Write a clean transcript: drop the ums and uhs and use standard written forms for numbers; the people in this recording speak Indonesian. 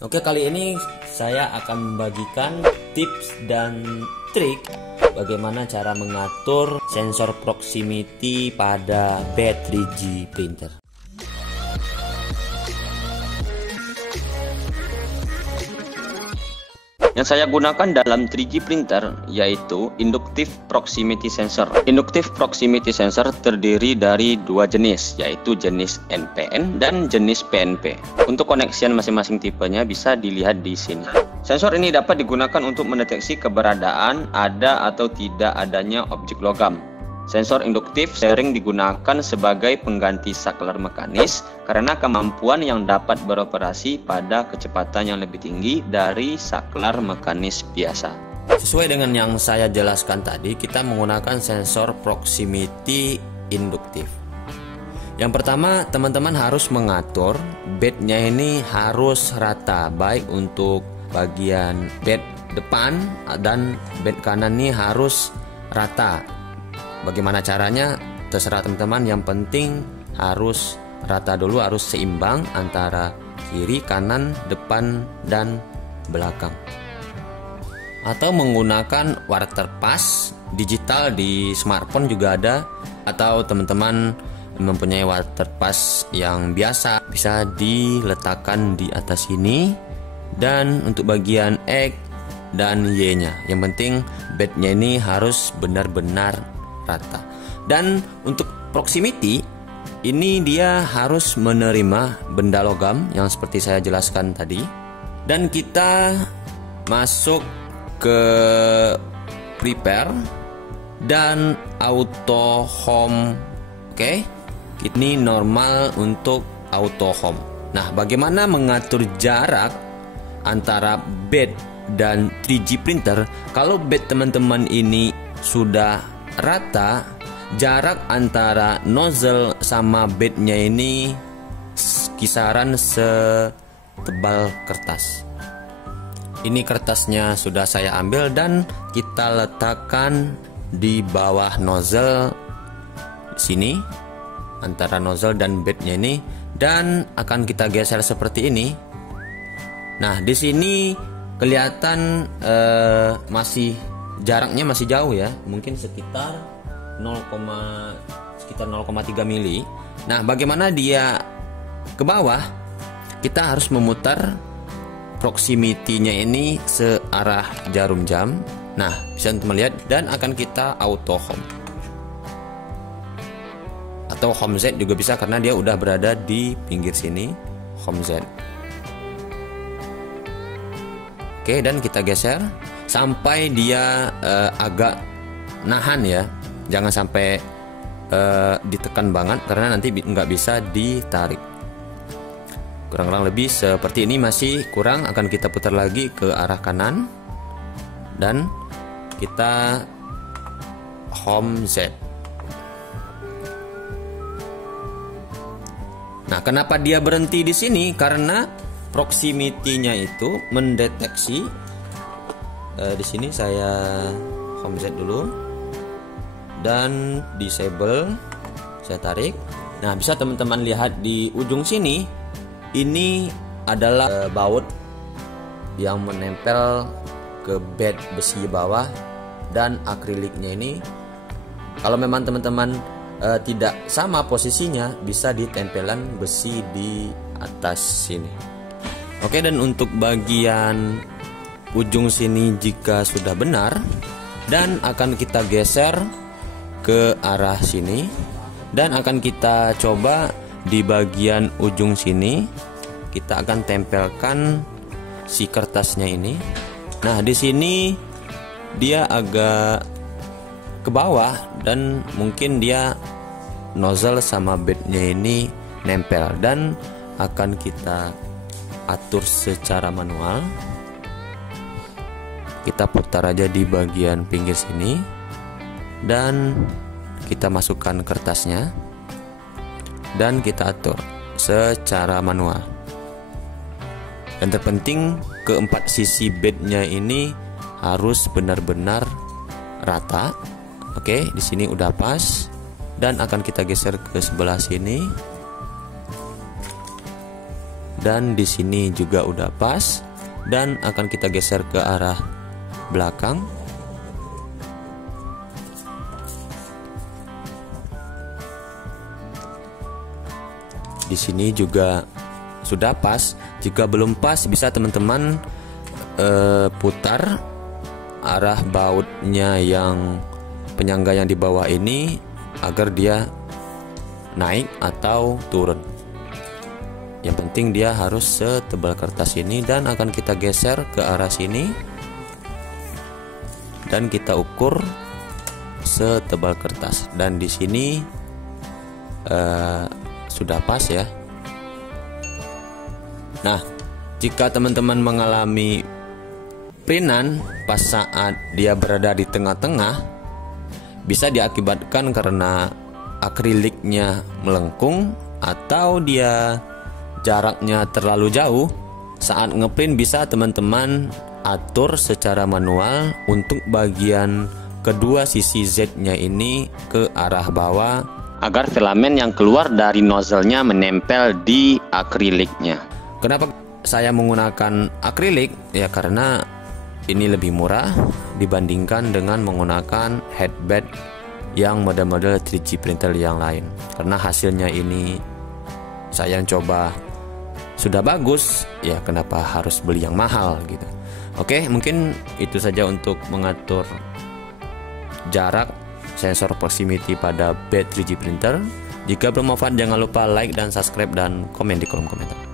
Oke, kali ini saya akan membagikan tips dan trik bagaimana cara mengatur sensor proximity pada bed 3G printer. Yang saya gunakan dalam 3G printer yaitu Inductive Proximity Sensor. Inductive Proximity Sensor terdiri dari dua jenis, yaitu jenis NPN dan jenis PNP. Untuk koneksian masing-masing tipenya bisa dilihat di sini. Sensor ini dapat digunakan untuk mendeteksi keberadaan ada atau tidak adanya objek logam. Sensor induktif sering digunakan sebagai pengganti saklar mekanis karena kemampuan yang dapat beroperasi pada kecepatan yang lebih tinggi dari saklar mekanis biasa. Sesuai dengan yang saya jelaskan tadi, kita menggunakan sensor proximity induktif. Yang pertama, teman-teman harus mengatur bednya ini harus rata, baik untuk bagian bed depan dan bed kanan ini harus rata. Bagaimana caranya? Terserah teman-teman, yang penting harus rata dulu, harus seimbang antara kiri, kanan, depan, dan belakang. Atau menggunakan waterpass digital di smartphone juga ada, atau teman-teman mempunyai waterpass yang biasa bisa diletakkan di atas sini. Dan untuk bagian X dan Y-nya, yang penting bednya ini harus benar-benar rata. Dan untuk proximity ini dia harus menerima benda logam yang seperti saya jelaskan tadi. Dan kita masuk ke prepare dan auto home. Oke, ini normal untuk auto home. Nah, bagaimana mengatur jarak antara bed dan 3G printer? Kalau bed teman-teman ini sudah rata, jarak antara nozzle sama bednya ini kisaran setebal kertas. Ini kertasnya sudah saya ambil dan kita letakkan di bawah nozzle sini, antara nozzle dan bednya ini, dan akan kita geser seperti ini. Nah, di sini kelihatan masih jaraknya masih jauh ya, mungkin sekitar 0,3 mili. Nah, bagaimana dia ke bawah? Kita harus memutar proximity-nya ini searah jarum jam. Nah, bisa teman lihat, dan akan kita auto home atau home Z juga bisa karena dia udah berada di pinggir sini, home Z. Oke, dan kita geser sampai dia agak nahan ya, jangan sampai ditekan banget karena nanti nggak bisa ditarik. Kurang lebih seperti ini, masih kurang, akan kita putar lagi ke arah kanan dan kita home Z. Nah, kenapa dia berhenti di sini? Karena proximity-nya itu mendeteksi. Di sini saya home Z dulu dan disable, saya tarik. Nah, bisa teman-teman lihat di ujung sini, ini adalah baut yang menempel ke bed besi bawah dan akriliknya ini. Kalau memang teman-teman tidak sama posisinya, bisa ditempelan besi di atas sini. Oke, dan untuk bagian ujung sini jika sudah benar, dan akan kita geser ke arah sini, dan akan kita coba di bagian ujung sini kita akan tempelkan si kertasnya ini. Nah, di sini dia agak ke bawah dan mungkin dia nozzle sama bednya ini nempel, dan akan kita atur secara manual. Kita putar aja di bagian pinggir sini dan kita masukkan kertasnya dan kita atur secara manual. Dan terpenting, keempat sisi bednya ini harus benar-benar rata. Oke, di sini udah pas dan akan kita geser ke sebelah sini. dan di sini juga udah pas, dan akan kita geser ke arah belakang. Di sini juga sudah pas. Jika belum pas, bisa teman-teman putar arah bautnya yang penyangga yang di bawah ini agar dia naik atau turun. Yang penting dia harus setebal kertas ini, dan akan kita geser ke arah sini dan kita ukur setebal kertas. Dan di sini sudah pas ya. Nah, jika teman-teman mengalami printan pas saat dia berada di tengah-tengah, bisa diakibatkan karena akriliknya melengkung atau dia jaraknya terlalu jauh. Saat ngeprint bisa teman-teman atur secara manual untuk bagian kedua sisi Z-nya ini ke arah bawah agar filamen yang keluar dari nozzle-nya menempel di akriliknya. Kenapa saya menggunakan akrilik? Ya karena ini lebih murah dibandingkan dengan menggunakan headbed yang model-model 3G printer yang lain. Karena hasilnya ini saya coba sudah bagus, ya kenapa harus beli yang mahal gitu. Oke, mungkin itu saja untuk mengatur jarak sensor proximity pada bed 3G printer. Jika bermanfaat, jangan lupa like dan subscribe dan komen di kolom komentar.